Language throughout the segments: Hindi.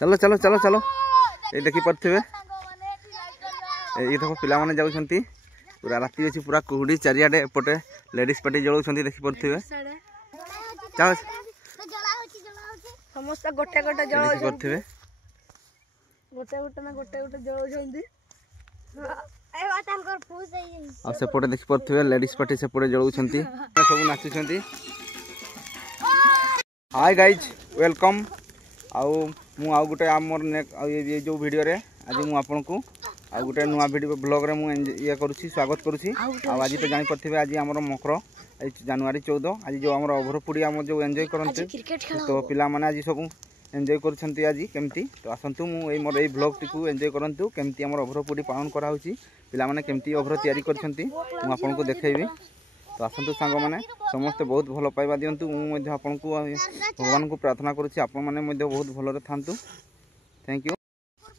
चलो चलो चलो चलो ये देखी पारे ये देखो पिला माने जाउछंती पूरा राति अछि पूरा कुहुडी चारियाडे एपटे लेडीज पार्टी जळौछंती देखि पारे चलो समस्त गोटे गोटे जळौछंती पारे गोटे गोटे ना गोटे गोटे जळौछंती आ सेपटे देखि पारे लेडीज पार्टी सेपटे जळौछंती सब नाचुछंती। हाय गाइज वेलकम आउ मु आउ गोटे आमर ये जो वीडियो रे आज मु आपन को आ गोटे नुआ वीडियो ब्लॉग रे मु ये करूछी स्वागत करूछी। आ आज तो जानि परथिबे आज हमर मकर जनवरी 14 आज जो हमर ओभरपुडी हम जो एन्जॉय करनते तो पिला माने आज सब एन्जॉय करछंती आज केमती तो आसंतु मु ए मोर ए ब्लॉग टिकु एन्जॉय करंतु केमती हमर ओभरपुडी पालन करा होची पिला माने केमती ओभर तयारी करछंती मु आपन को देखेबी तो आसंतु सांग माने समस्त बहुत भलो पाइबा दियंतु मु मध्ये आपन को भगवान को प्रार्थना करूची आपन माने मध्ये बहुत भलो रे थांतु थैंक यू।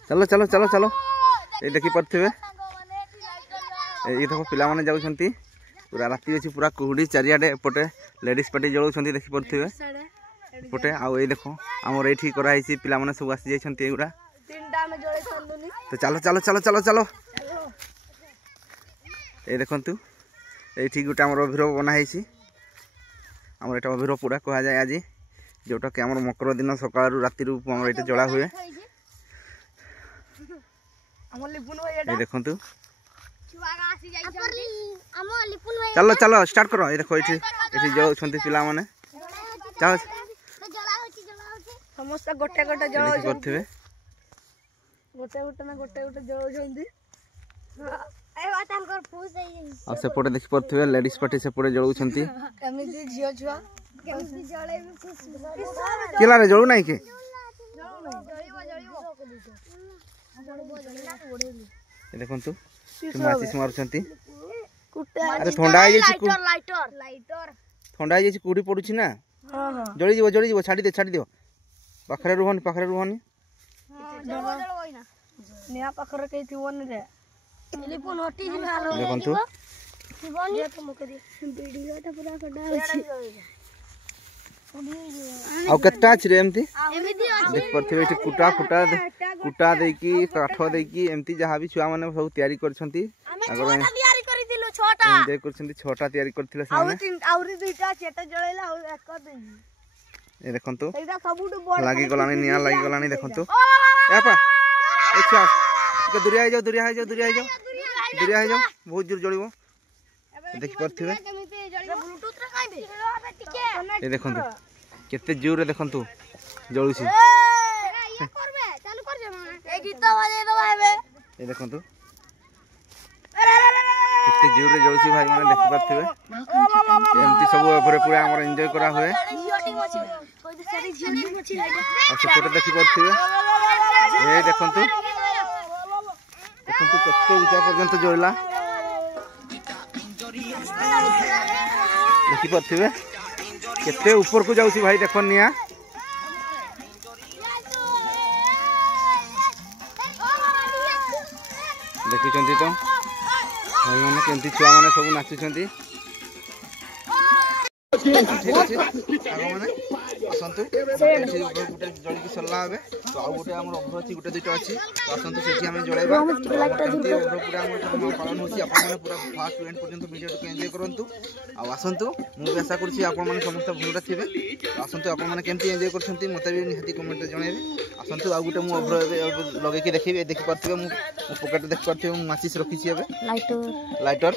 चलो चलो चलो चलो ये देखि पारे ये देखो पिला माने जाउछंती पूरा राति अछि पूरा कुहुडी चारियाडे एपटे लेडीज पार्टी जळौछंती देखि पारे एपटे आ ये देखो हमर एठी करा हिची पिला माने सब आसी जाइछंती एगुडा तीनटा में जळे छंदुनी तो चलो चलो चलो चलो चलो ये देखंतु एठी गोटे हमर अभिरव बना हिची हमर एटा अभिरव पूरा कहा जाय आज जोटा कि हमर मकर दिन सकाळ राति रु हमर एटा जळा हुए हमर लिपुन भाई एटा ये देखंतु छुआगा आसी जाइछंती हमर लिपुन भाई चलो चलो स्टार्ट करो ये देखो एठी जळौछंती पिला माने चलो समस्त गोटे गोटे जळौछंती करथिबे गोटे गोटे ना गोटे गोटे जळौछंती आ सेपटे देखि पारे लेडीज पार्टी सेपटे जळौछंती एमिति झियो छुआ केमिति जळे केला रे जळू नाही के ये देखंतु माचिस मारुछंती अरे ठंडा आइ जेछि लाइटर ठंडा आइ जेछि कुडी पडुछि ना हां हां जळी जीवो छाडी दियो पाखरे रुहनी निया पाखरे के थिवनी रे लिपुन हटी जी भालो देखंतु ये तो मुके दे वीडियो ता पूरा कडा अछि आ केटा अछि रे एमती एमिति अछि देख परथिबे एठी कुटा देकी काठ देकी एमती जहा भी छुआ माने सब तयारी करछंती अगर तयारी करिदिलो 6टा एन्जॉय करछंती 6टा तयारी करथिले सामने आउरी दुईटा चेटा जळैला आ एक कर ए देखंतु एटा सबुटु बड़ लागी गलानी निया लागी गलानी देखंतु एपा अच्छा के दुरिया हो जाओ बहुत जोर जळिवो देखि परथिबे ब्लूटूथ रे खाइबे टिके ए देखंतु केते जोर रे देखंतु जळुसी ये करबे चालू कर जे माने ए गीत बजे दबा हेबे ए देखंतु केते जोर रे जळुसी भाई माने देखि परथिबे एमती सब एभरे पूरा हमर एन्जॉय करा होए आ सेपटे देखि परथिबे ए देखंतु देखंतु केते ऊंचा पर्यंत जोड़ला देखि परथिबे केते ऊपर को जाउसी भाई देखो निया देखिछंती तो भाई माने केंती छुआ माने सब नाचुछंती ठीक अछि आगो माने असंतु एठी गोटे जळी की सल्ला हबे तो आ गोटे हमर अभर अछि गोटे दुइटा अछि तो असंतु सेठी हम जळाइबा अभर पूरा हमर पालन होछि आपन माने पूरा फास्ट एंड पर्यंत वीडियो को एन्जॉय करंतु आ असंतु मु आशा करछि आपन माने समस्त भलरा थिबे असंतु आपन माने केमती एन्जॉय करछंती मते भी निहाती कमेंट रे जणाइबे असंतु आ गोटे मु अभर लगे की देखिबे देखि परथिबे मु पॉकेट देखि परथिबे मु माचिस रखि छि एबे लाइटर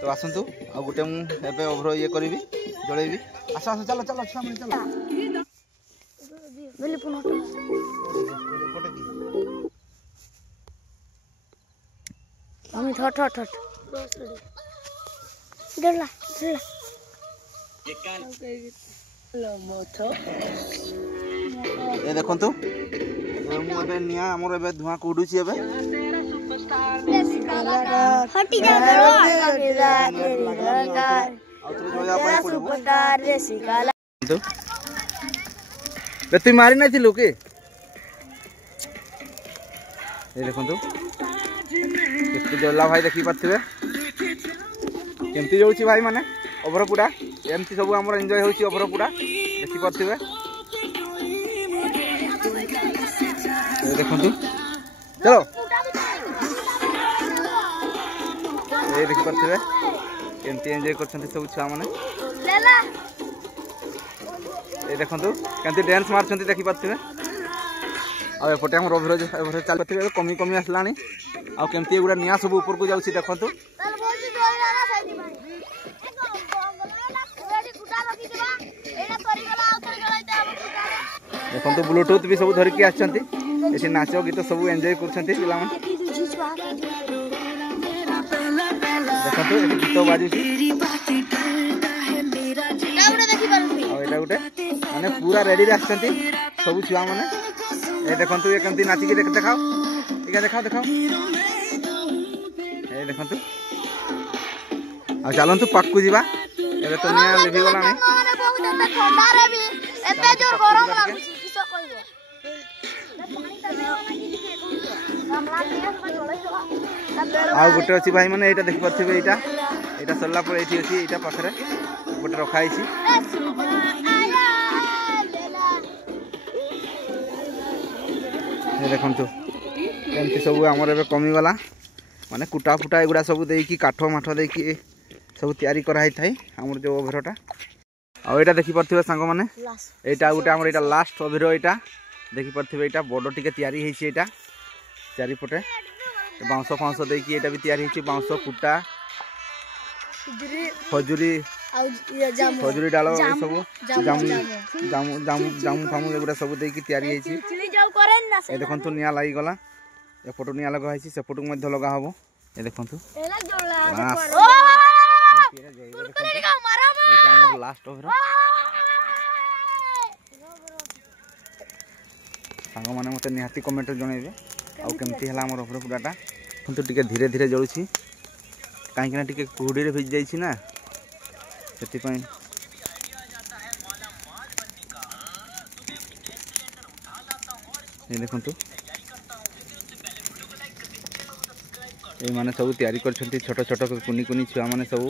तो आसंतु आ गोटे मु एबे अभर ये करबी जळेबी आसा आसा चलो चलो छुआ माने चलो बोली पुनो हम ठठ डरला ए देखंतु मु एबे निया हमर एबे धुआ कुडुची एबे हटी जा सुपरस्टार रे सिकाला बे तू मारी नहीं थिलु के ए देखंतु केते जल्ला भाई देखि पाथिबे केमती जाउची भाई माने ओभरपुडा एमती सब हमर एन्जॉय होउची ओभरपुडा देखि पाथिबे ये देखंतु चलो ये देखि परथिबे केमती एंजॉय करछन्ती सब छुआ माने ये देखंतु केमती डांस मारछन्ती देखि परथिबे आ एपटे हम रविर एपटे चल परथिबे कमी कमी आसलानी आ केमती एगुडा निया सब ऊपर को जाउछि देखंतु देखंतु ब्लूटूथ भी सब धरिकी आछन्ती एठी नाच गीत सब एंजॉय करछन्ती पिला मन देखंतु एठी गीत बाजुछि एटा गुटे माने पूरा रेडी रे आछन्ती सब छुआ माने ए देखंतु ए केमती नाची के देखाओ ठीक है देखाओ ए देखंतु आ चलंतु पक्कू जीवा एबे तो निया लिभि गलानी ठंडा रे भी एते जोर गरम लागुछि किस कहबो आ गोटे अछि भाई माने एटा देखि परथिबे एटा सरला पर एठी अछि एटा पाखरे गोटे रखा आइछि ए देखंतु केमती सब हमर एबे कमी गला माने कुटा फुटा एगुडा सब देकी काठो माठो देकी सब तयारी करा है थाई हमर जो ओभरटा आ एटा देखि परथिबे संग माने एटा गोटे हमर एटा लास्ट ओभर एटा देखि परथिबे एटा बडो टिके तयारी हेछि एटा चारि पटे बाउंस फाउंस देकी एटा भी तयारी हेछि बाउंस कुटा खजुरी खजुरी डालो सब जामु फामु एगुडा सब देकी तयारी हेछि ए देखंतु निया लागि गला ए फोटो निया लगा हेछि से फोटो मध्ये लगा हबो ए देखंतु लास्ट ओभर सांग माने मते निहाती कमेंट जणैबे आ केमती हला हमर ओभर पुराटा किंतु टिके धीरे धीरे जळुछि काहे कि ना टिके कुहुडी रे भिज जाइछि ना सेति पई ए देखंतु ए माने सब तयारी करछन्ती छोट छोट कुनी कुनी छुआ माने सब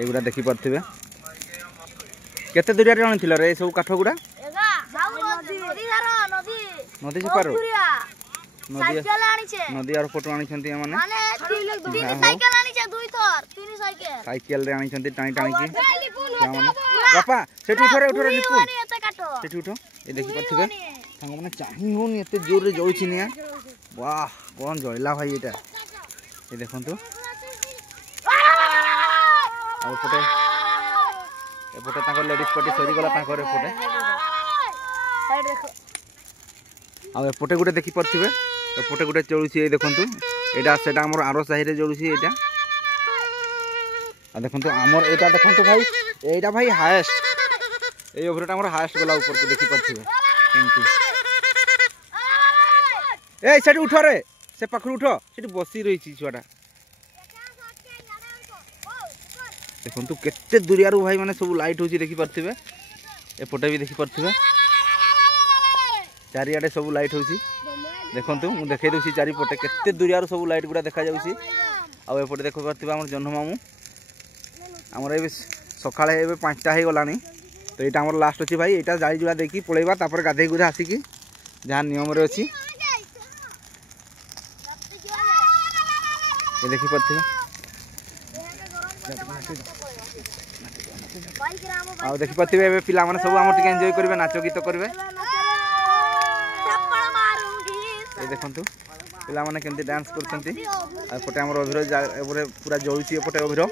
एगुडा देखि परथिबे केते दूरिया रे आनिथिल रे ए सब काठ गुडा नदी से पारो नदी और फोटो आनी छन्ती माने तीन साइकिल आनी छे दुई थर तीन साइकिल रे आनी छन्ती टाणी टाणी के माने पापा सेठी उठरे निपुल सेठी उठो ए देखि परथिबे संग माने चाहि होनी एते जोर रे जळुछि निया वाह कोन जळला भाई एटा ए देखंतु आ एपटे तांकर लेडीज पार्टी सरी गला तांकर एपटे साइड देखो आ एपटे गुटे देखि परथिबे एपटे गुटे चळुछि ए देखंतु एटा सेटा हमर आरो साही रे जळुछि एटा आ देखंतु हमर एटा देखंतु भाई एटा भाई हाईएस्ट ए ओभरटा हमर हाईएस्ट गला ऊपर को देखि परथिबे केमती ए सेठी उठो रे से पखरु उठो सेठी बसी रहिछि छुआटा देखंतु केते दुरियारू भाई माने सब लाइट होची देखि परथिबे एपटे भी देखि परथिबे चारियाडे सब लाइट होची देखंतु मु देखाइ दोसी चारि पटे केते दुरियारू सब लाइट गुडा देखा जाउची आ एपटे देखो परथिबे हमर जन्म मामू हमर एबे सकाळे एबे 5टा हे गलानी तो एटा हमर लास्ट अछि भाई एटा जाई जुडा देखि पळेबा तापर गाधे गुधा आसी की जहा नियम रे अछि ए देखि परथिबे आ देखि परथिबे एबे पिला माने सब हमर टिके एन्जॉय करबे नाचो गीत करबे ए देखंतु पिला माने केमती डांस करछंती आ पटे हमर अभिरो एबरे पूरा जळुची पटे अभिरो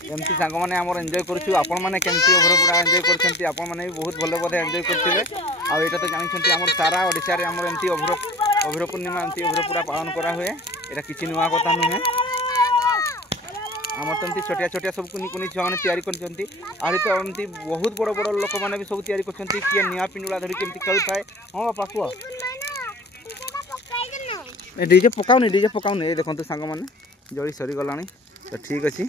केमती सांग माने हमर एन्जॉय करछु आपण माने केमती अभिरो पूरा एन्जॉय करछंती आपण माने भी बहुत भले बधे एन्जॉय करथिबे आ एटा तो जानिछंती हमर सारा ओडिसा रे हमर एमती अभिरो पूर्णिमा एमती अभिरो पूरा पालन करा हुए एटा किछि नुवा कथा नुहे हमर तंती छोटिया छोटिया सब कुनी कुनी छुआ माने तयारी करछंती आरि तो एमती बहुत बड़ बड़ लोक माने भी सब तयारी करछंती कि निया पिंडुला धरि केमती खेल थाए हां पाकुआ ए डीजे पकाउनी ए देखंतु सांग माने जळी सरी गलानी तो ठीक अछि।